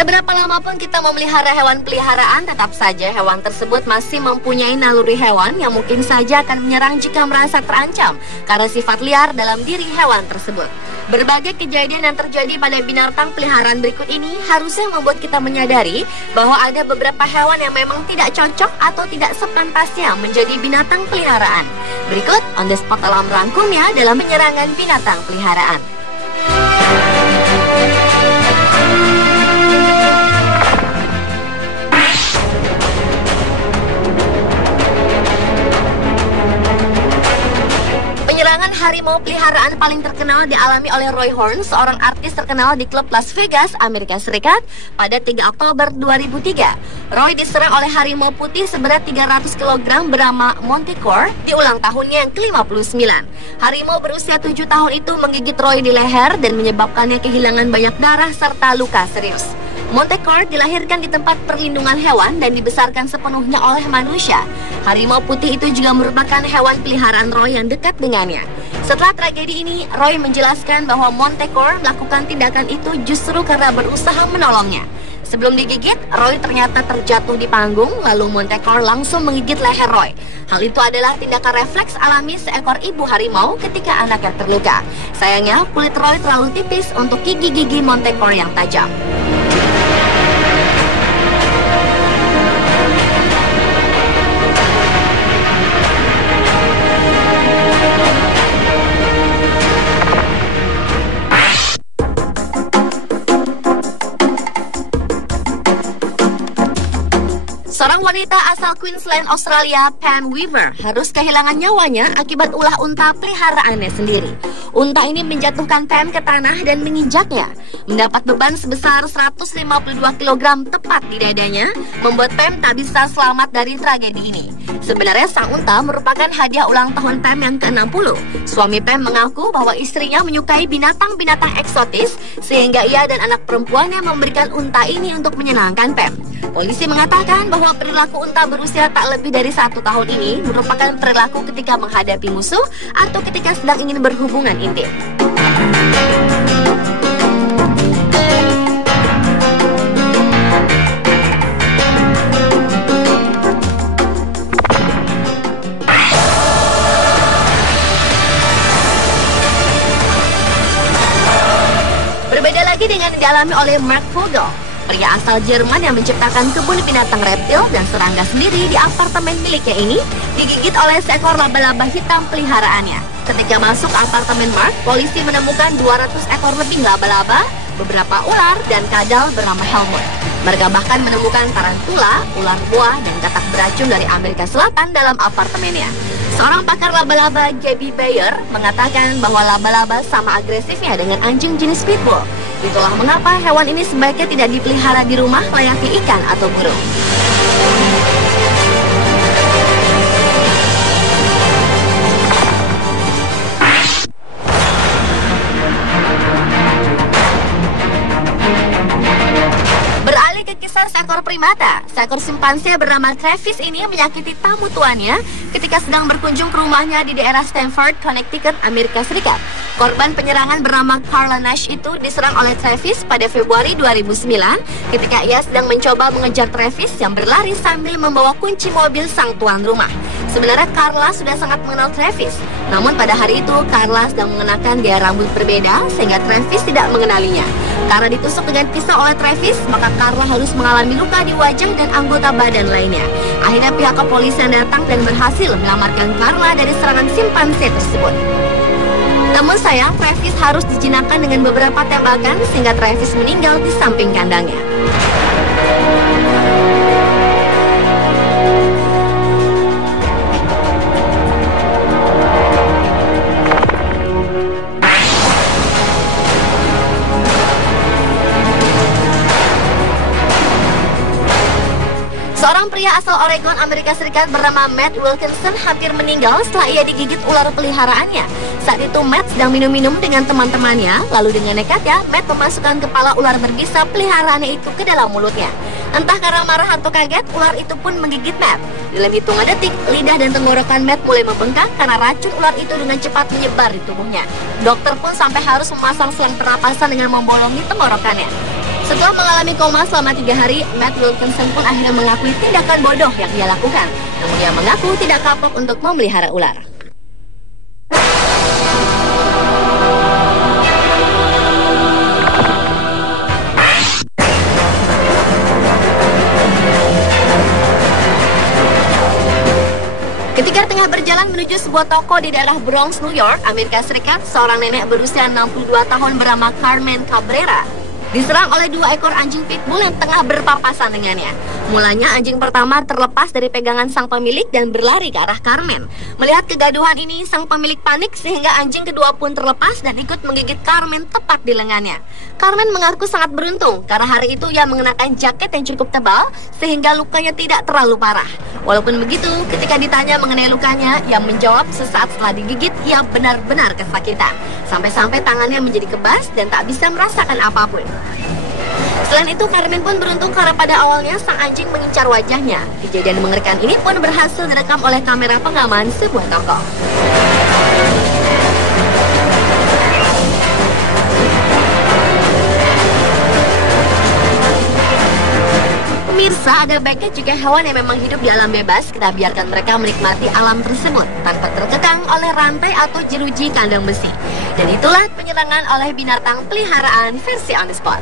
Seberapa lama pun kita memelihara hewan peliharaan, tetap saja hewan tersebut masih mempunyai naluri hewan yang mungkin saja akan menyerang jika merasa terancam karena sifat liar dalam diri hewan tersebut. Berbagai kejadian yang terjadi pada binatang peliharaan berikut ini harusnya membuat kita menyadari bahwa ada beberapa hewan yang memang tidak cocok atau tidak sepantasnya menjadi binatang peliharaan. Berikut On The Spot telah merangkumnya dalam penyerangan binatang peliharaan. Penyerangan harimau peliharaan paling terkenal dialami oleh Roy Horn, seorang artis terkenal di klub Las Vegas, Amerika Serikat, pada 3 Oktober 2003. Roy diserang oleh harimau putih seberat 300 kg bernama Montecore di ulang tahunnya yang ke-59. Harimau berusia 7 tahun itu menggigit Roy di leher dan menyebabkannya kehilangan banyak darah serta luka serius. Montecore dilahirkan di tempat perlindungan hewan dan dibesarkan sepenuhnya oleh manusia. Harimau putih itu juga merupakan hewan peliharaan Roy yang dekat dengannya. Setelah tragedi ini, Roy menjelaskan bahwa Montecore melakukan tindakan itu justru karena berusaha menolongnya. Sebelum digigit, Roy ternyata terjatuh di panggung, lalu Montecore langsung menggigit leher Roy. Hal itu adalah tindakan refleks alami seekor ibu harimau ketika anaknya terluka. Sayangnya, kulit Roy terlalu tipis untuk gigi-gigi Montecore yang tajam. Seorang wanita asal Queensland, Australia, Pam Weaver, harus kehilangan nyawanya akibat ulah unta peliharaannya sendiri. Unta ini menjatuhkan Pam ke tanah dan menginjaknya. Mendapat beban sebesar 152 kg tepat di dadanya, membuat Pam tak bisa selamat dari tragedi ini. Sebenarnya sang unta merupakan hadiah ulang tahun Pam yang ke-60. Suami Pam mengaku bahwa istrinya menyukai binatang-binatang eksotis, sehingga ia dan anak perempuannya memberikan unta ini untuk menyenangkan Pam. Polisi mengatakan bahwa perilaku unta berusia tak lebih dari 1 tahun ini merupakan perilaku ketika menghadapi musuh atau ketika sedang ingin berhubungan intim. Berbeda lagi dengan yang dialami oleh Mark Vogel, pria asal Jerman yang menciptakan kebun binatang reptil dan serangga sendiri di apartemen miliknya ini digigit oleh seekor laba-laba hitam peliharaannya. Ketika masuk apartemen Mark, polisi menemukan 200 ekor lebih laba-laba, beberapa ular, dan kadal bernama Helmut. Mereka bahkan menemukan tarantula, ular buah, dan katak beracun dari Amerika Selatan dalam apartemennya. Seorang pakar laba-laba, Gabby Bayer, mengatakan bahwa laba-laba sama agresifnya dengan anjing jenis pitbull. Itulah mengapa hewan ini sebaiknya tidak dipelihara di rumah layaknya ikan atau burung. Beralih ke kisah seekor primata, seekor simpanse bernama Travis ini menyakiti tamu tuannya ketika sedang berkunjung ke rumahnya di daerah Stamford, Connecticut, Amerika Serikat. Korban penyerangan bernama Carla Nash itu diserang oleh Travis pada Februari 2009 ketika ia sedang mencoba mengejar Travis yang berlari sambil membawa kunci mobil sang tuan rumah. Sebenarnya Carla sudah sangat mengenal Travis, namun pada hari itu Carla sedang mengenakan gaya rambut berbeda sehingga Travis tidak mengenalinya. Karena ditusuk dengan pisau oleh Travis, maka Carla harus mengalami luka di wajah dan anggota badan lainnya. Akhirnya pihak kepolisian datang dan berhasil menyelamatkan Carla dari serangan simpanse tersebut. Namun sayang, Travis harus dijinakkan dengan beberapa tembakan sehingga Travis meninggal di samping kandangnya. Seorang pria asal Oregon, Amerika Serikat bernama Matt Wilkinson hampir meninggal setelah ia digigit ular peliharaannya. Saat itu Matt sedang minum-minum dengan teman-temannya, lalu dengan nekatnya Matt memasukkan kepala ular berbisa peliharaannya itu ke dalam mulutnya. Entah karena marah atau kaget, ular itu pun menggigit Matt. Dalam hitungan detik, lidah dan tenggorokan Matt mulai membengkak karena racun ular itu dengan cepat menyebar di tubuhnya. Dokter pun sampai harus memasang selang pernapasan dengan membolongi tenggorokannya. Setelah mengalami koma selama 3 hari, Matt Wilkinson pun akhirnya mengakui tindakan bodoh yang ia lakukan. Namun ia mengaku tidak kapok untuk memelihara ular. Ketika tengah berjalan menuju sebuah toko di daerah Bronx, New York, Amerika Serikat, seorang nenek berusia 62 tahun bernama Carmen Cabrera diserang oleh 2 ekor anjing pitbull yang tengah berpapasan dengannya. Mulanya anjing pertama terlepas dari pegangan sang pemilik dan berlari ke arah Carmen. Melihat kegaduhan ini, sang pemilik panik sehingga anjing kedua pun terlepas dan ikut menggigit Carmen tepat di lengannya. Carmen mengaku sangat beruntung karena hari itu ia mengenakan jaket yang cukup tebal sehingga lukanya tidak terlalu parah. Walaupun begitu, ketika ditanya mengenai lukanya, ia menjawab sesaat setelah digigit ia benar-benar kesakitan. Sampai-sampai tangannya menjadi kebas dan tak bisa merasakan apapun. Selain itu, Carmen pun beruntung karena pada awalnya sang anjing mengincar wajahnya. Kejadian mengerikan ini pun berhasil direkam oleh kamera pengaman sebuah toko. Pemirsa, ada baiknya jika hewan yang memang hidup di alam bebas, kita biarkan mereka menikmati alam tersebut tanpa terkekang oleh rantai atau jeruji kandang besi. Dan itulah penyerangan oleh binatang peliharaan versi on the spot.